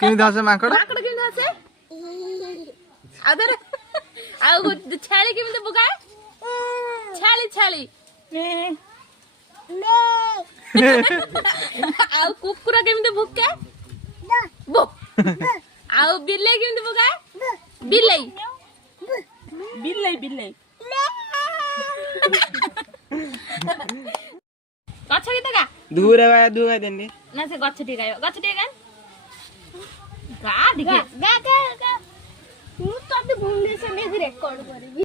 किमी हसे माकड़ माकड़ किमी हसे अदर आउ छाली किमी बुगाए छाली छाली आउ कुकुरा किमी भुके बो आउ बिल्ले किमी बुगाए बिल्ले बिल्ले बिल्ले गछ गीत गा दूर दूर देंगे ना से गछ टी गायो गछ टी गान गा दिखे गा गा गा तू तो भूलने से नहीं रेकॉर्ड करेगी।